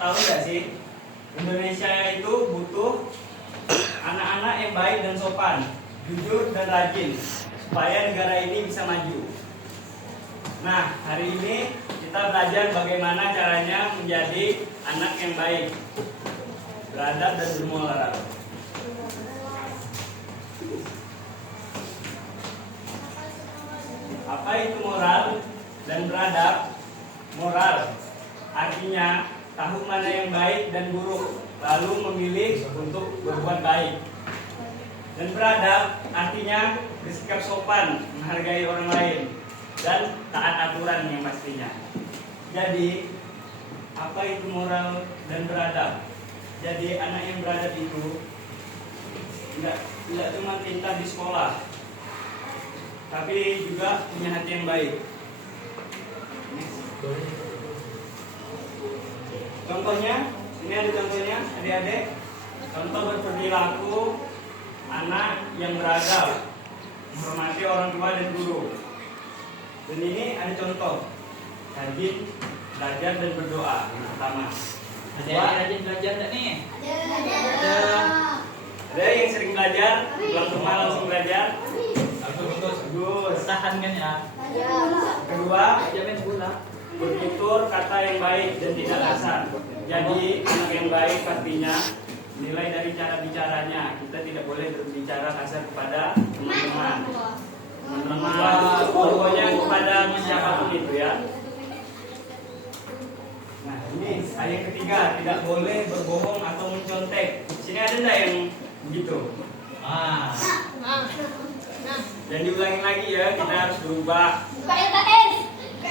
tahu nggak sih, Indonesia itu butuh anak-anak yang baik dan sopan, jujur dan rajin, supaya negara ini bisa maju. Nah, hari ini kita belajar bagaimana caranya menjadi anak yang baik, beradab dan bermoral. Apa itu moral dan beradab? Moral artinya tahu mana yang baik dan buruk, lalu memilih untuk berbuat baik. Dan beradab artinya bersikap sopan, menghargai orang lain, dan taat aturan yang pastinya. Jadi, apa itu moral dan beradab? Jadi, anak yang beradab itu tidak cuma pintar di sekolah, tapi juga punya hati yang baik. Contohnya, ini ada contohnya, adik-adik. Contoh berperilaku anak yang beradab, menghormati orang tua dan guru. Dan ini ada contoh, rajin belajar dan berdoa. Yang pertama, Rajin belajar enggak nih? ada yang sering belajar, pulang rumah langsung belajar. Bagus. Tahan kan ya? Kedua, Jamin pula. bertutur kata yang baik dan tidak kasar. Jadi anak yang baik pastinya nilai dari cara bicaranya. Kita tidak boleh berbicara kasar kepada teman-teman, pokoknya kepada siapapun itu ya. Nah, ini yang ketiga, tidak boleh berbohong atau mencontek. Sini ada enggak yang begitu? Dan diulangi lagi ya, kita harus berubah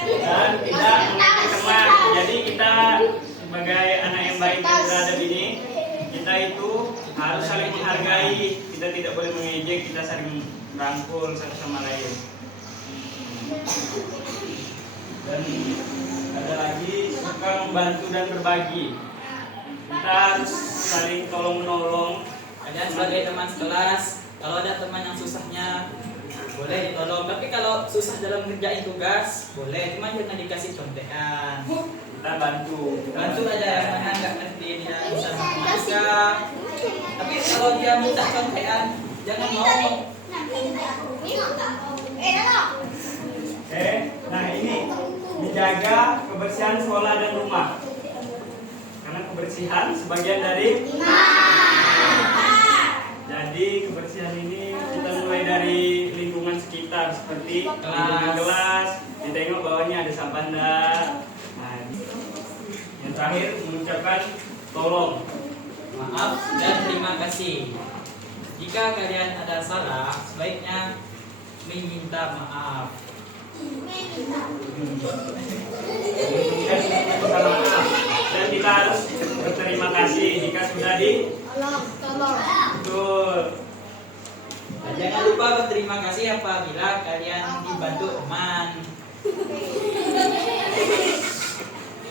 dan tidak mengejek teman. Jadi kita sebagai anak yang baik dan beradab ini, kita itu harus saling menghargai. Kita tidak boleh mengejek, kita saling merangkul satu sama lain. Dan ada lagi, suka membantu dan berbagi. Kita harus saling tolong menolong. Kalian sebagai teman sekelas, kalau ada teman yang susahnya boleh ditolong. Tapi kalau susah dalam ngerjain tugas, boleh, cuma jangan dikasih contekan. Kita bantu Aja yang mana nggak ngerti dia bisa matematika. Tapi kalau dia minta contekan, jangan mau. Oke, nah ini menjaga kebersihan sekolah dan rumah. Karena kebersihan sebagian dari Jadi kebersihan ini kita mulai dari lingkungan sekitar, seperti lingkungan kelas. Ditengok bawahnya ada sampah enggak. Nah, yang terakhir mengucapkan tolong, Maaf dan terima kasih. Jika kalian ada salah, sebaiknya meminta maaf. Dan kita harus berterima kasih jika sudah betul. Jangan lupa berterima kasih apabila kalian dibantu teman.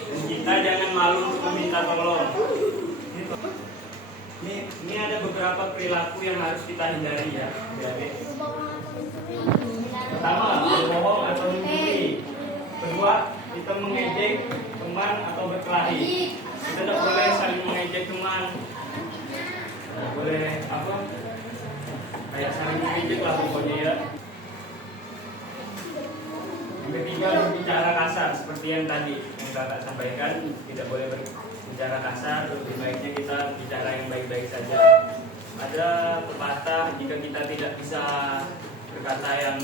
Dan kita jangan malu untuk meminta tolong. Ini ada beberapa perilaku yang harus kita hindari ya, adik-adik. Pertama, berbohong atau mencuri. Kedua, kita mengejek teman atau berkelahi. Kita tidak boleh saling mengejek teman. Tidak boleh kayak saling mengejek lah pokoknya ya. Yang ketiga, berbicara kasar seperti yang tadi yang kakak sampaikan. Tidak boleh berbicara kasar. Lebih baiknya kita bicara yang baik-baik saja. Ada pepatah, jika kita tidak bisa berkata yang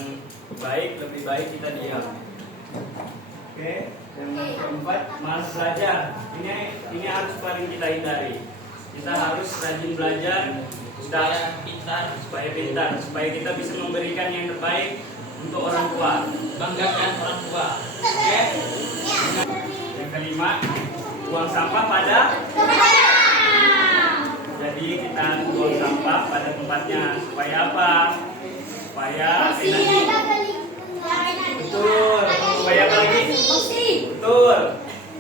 baik, lebih baik kita diam. Oke, yang keempat, malas belajar. Ini harus paling kita hindari. Kita harus rajin belajar supaya pintar, supaya kita bisa memberikan yang terbaik untuk orang tua, banggakan orang tua. Oke. Yang kelima, buang sampah pada Jadi kita buang sampah pada tempatnya. Supaya apa? Supaya betul. Supaya apa lagi? Betul.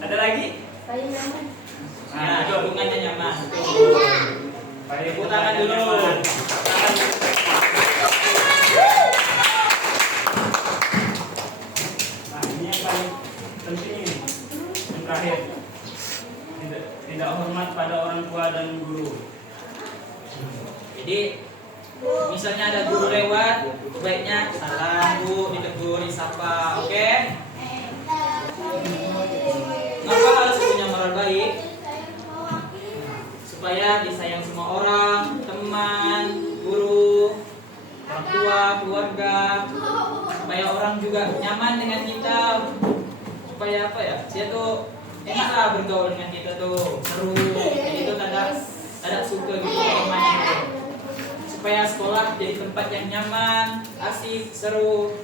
Ada lagi? Nah, hubungannya nyaman. Supaya Tepuk tangan dulu. nyaman. Nah, ini yang paling penting ini. Yang terakhir. tidak hormat pada orang tua dan guru. Jadi misalnya ada guru lewat, baiknya salam bu, ditegur, disapa, oke? Maka harus punya moral baik supaya disayang semua orang, teman, guru, orang tua, keluarga, supaya orang juga nyaman dengan kita, supaya apa ya? Dia tuh enak lah bergaul dengan kita tuh, seru, jadi itu ada suka gitu teman gitu. Supaya sekolah jadi tempat yang nyaman, asik, seru,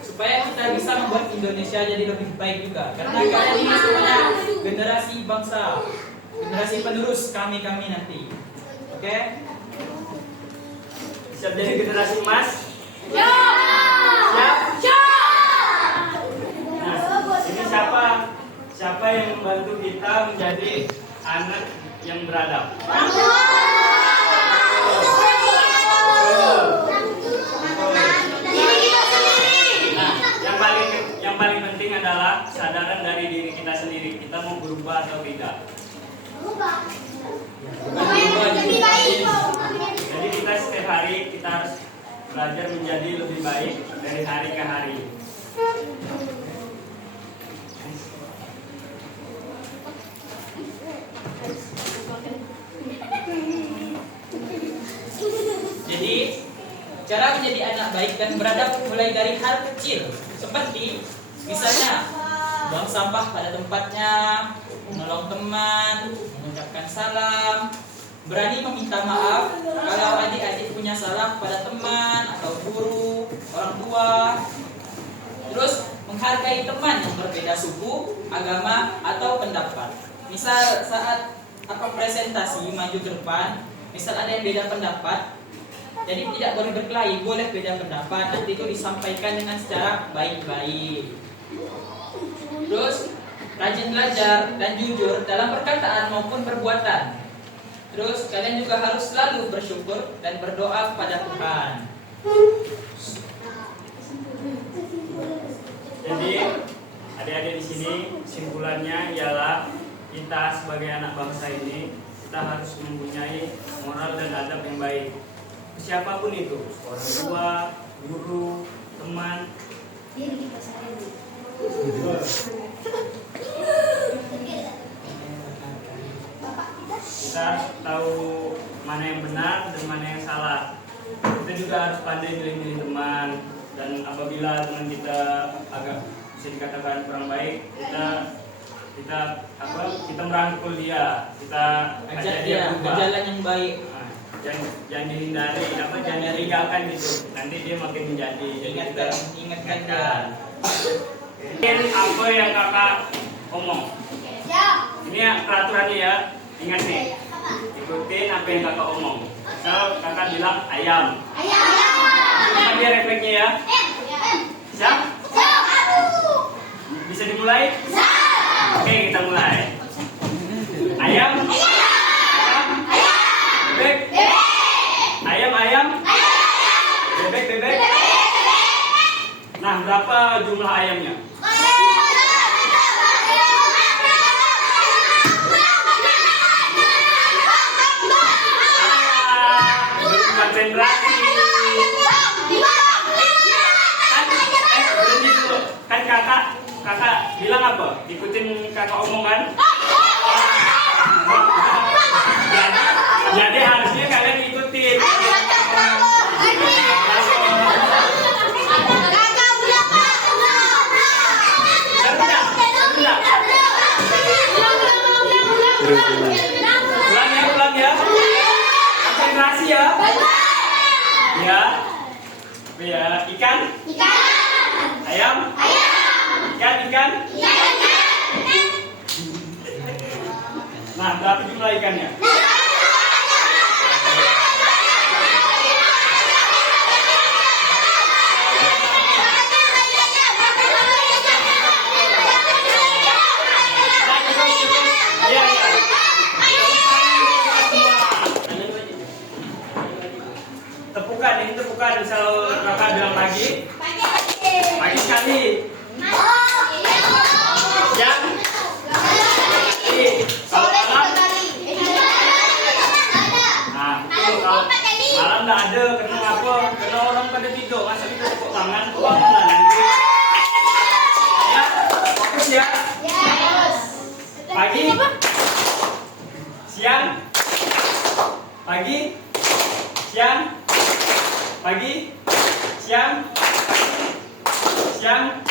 supaya kita bisa membuat Indonesia jadi lebih baik juga. Karena kalian ini semuanya generasi bangsa, generasi penerus kami nanti. Oke? Siap jadi generasi emas? Ya. Siap? Ya. Nah, ini siapa yang membantu kita menjadi anak yang beradab? Orang tua. Diri kita sendiri. Nah, yang paling penting adalah kesadaran dari diri kita sendiri. Kita mau berubah atau tidak. Lebih baik. Jadi kita setiap hari kita harus belajar menjadi lebih baik dari hari ke hari. Jadi cara menjadi anak baik dan beradab mulai dari hal kecil, seperti misalnya buang sampah pada tempatnya, menolong teman, mengucapkan salam, berani meminta maaf kalau adik-adik punya salah pada teman atau guru, orang tua. Terus menghargai teman yang berbeda suku, agama, atau pendapat. Misal saat presentasi maju ke depan, misal ada yang beda pendapat, jadi tidak boleh berkelahi, boleh beda pendapat, nanti itu disampaikan dengan secara baik-baik. Terus rajin belajar dan jujur dalam perkataan maupun perbuatan. Terus kalian juga harus selalu bersyukur dan berdoa kepada Tuhan. Jadi adik-adik di sini kesimpulannya ialah kita sebagai anak bangsa ini kita harus mempunyai moral dan adab yang baik. Siapapun itu, orang tua, guru, teman. Kita tahu mana yang benar dan mana yang salah. Kita juga harus pandai milih-milih teman. Dan apabila teman kita agak bisa dikatakan kurang baik, kita merangkul dia, kita Ajak dia ke berubah. jalan yang baik. Nah, jangan dihindari, jangan ditinggalkan gitu. Nanti dia makin menjadi. Jadi kita Ingatkan dia. Ini apa yang kakak omong. Ini ya peraturannya ya. Ingat nih. Ikutin apa yang kakak omong. Misal kakak bilang ayam. Apa dia refleksnya ya? Siap? Bisa dimulai? Oke, kita mulai. Ayam. Bebek. Ayam. Bebek. Nah, berapa jumlah ayamnya? Konsentrasi. Berhenti dulu. Kan kakak bilang apa? Ikutin kakak omongan. Jadi harusnya kalian ikutin. Ulang ya. Konsentrasi ya. Ya. Ikan. Ayam. Ikan. Nah, berapa jumlah ikannya? Iya. Tepukan misal kakak bilang pagi sekali. Siang. Kalau malam tangan ke mana nanti. Ya, fokus ya. Pagi, siang, pagi, siang, pagi, siang, siang,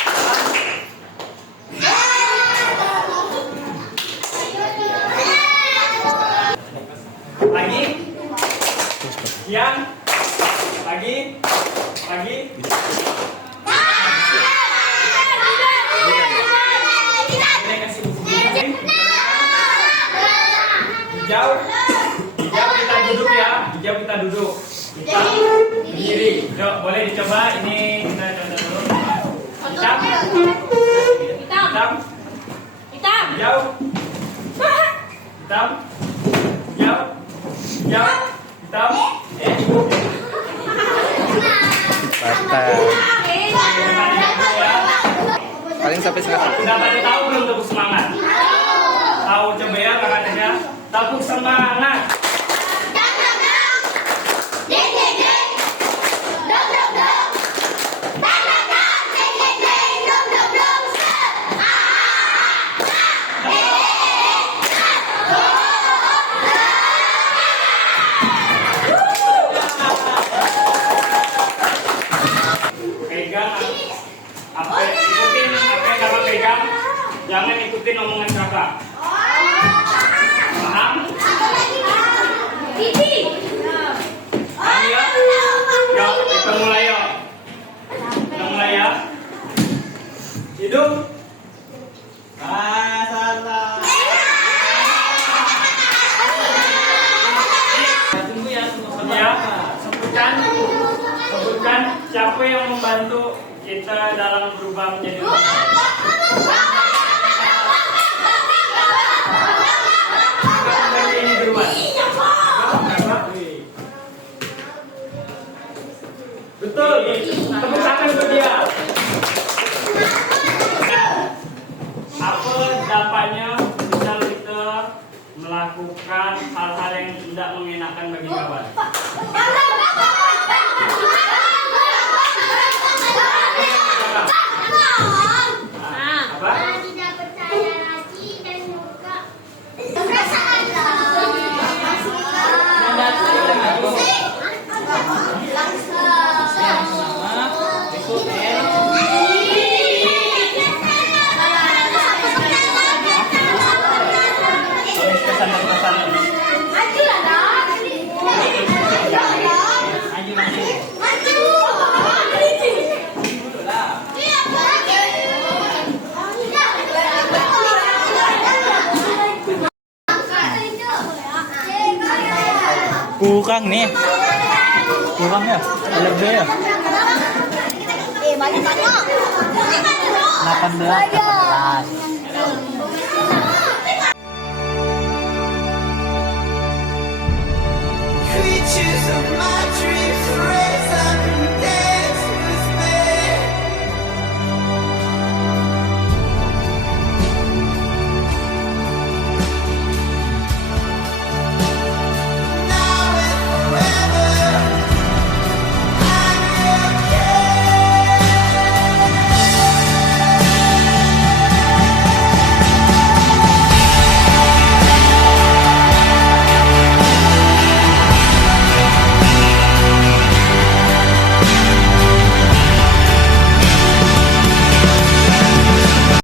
pagi, siang, pagi, pagi. Ini kasih buku hijau, hijau kita duduk ya, hijau kita duduk. Kita berdiri. Yuk, boleh dicoba. Ini kita coba dulu. Hitam, hitam, hijau, hitam, hijau, hijau, hitam. Patah. Paling sampai sekarang. Sudah pada tahu belum tepuk semangat? Tahu, coba ya kakaknya. Tepuk semangat. Pegang apa, ikutin apa yang kakak pegang, jangan ikutin omongan kakak. Paham? Paham ya? Yuk, kita mulai yuk. Kita mulai ya. Hidup. Tunggu ya, tunggu Ya, sebutkan siapa yang membantu kita dalam berubah menjadi ini duluan. Betul, tepuk tangan untuk dia. Apa dampaknya misal kita melakukan hal-hal yang tidak mengenakan bagi kawan? Apa? Tidak percaya lagi dan juga perasaan. Kurang nih. Kurang ya. Lebih ya. Banyak-banyak. 18. Creatures of my dreams,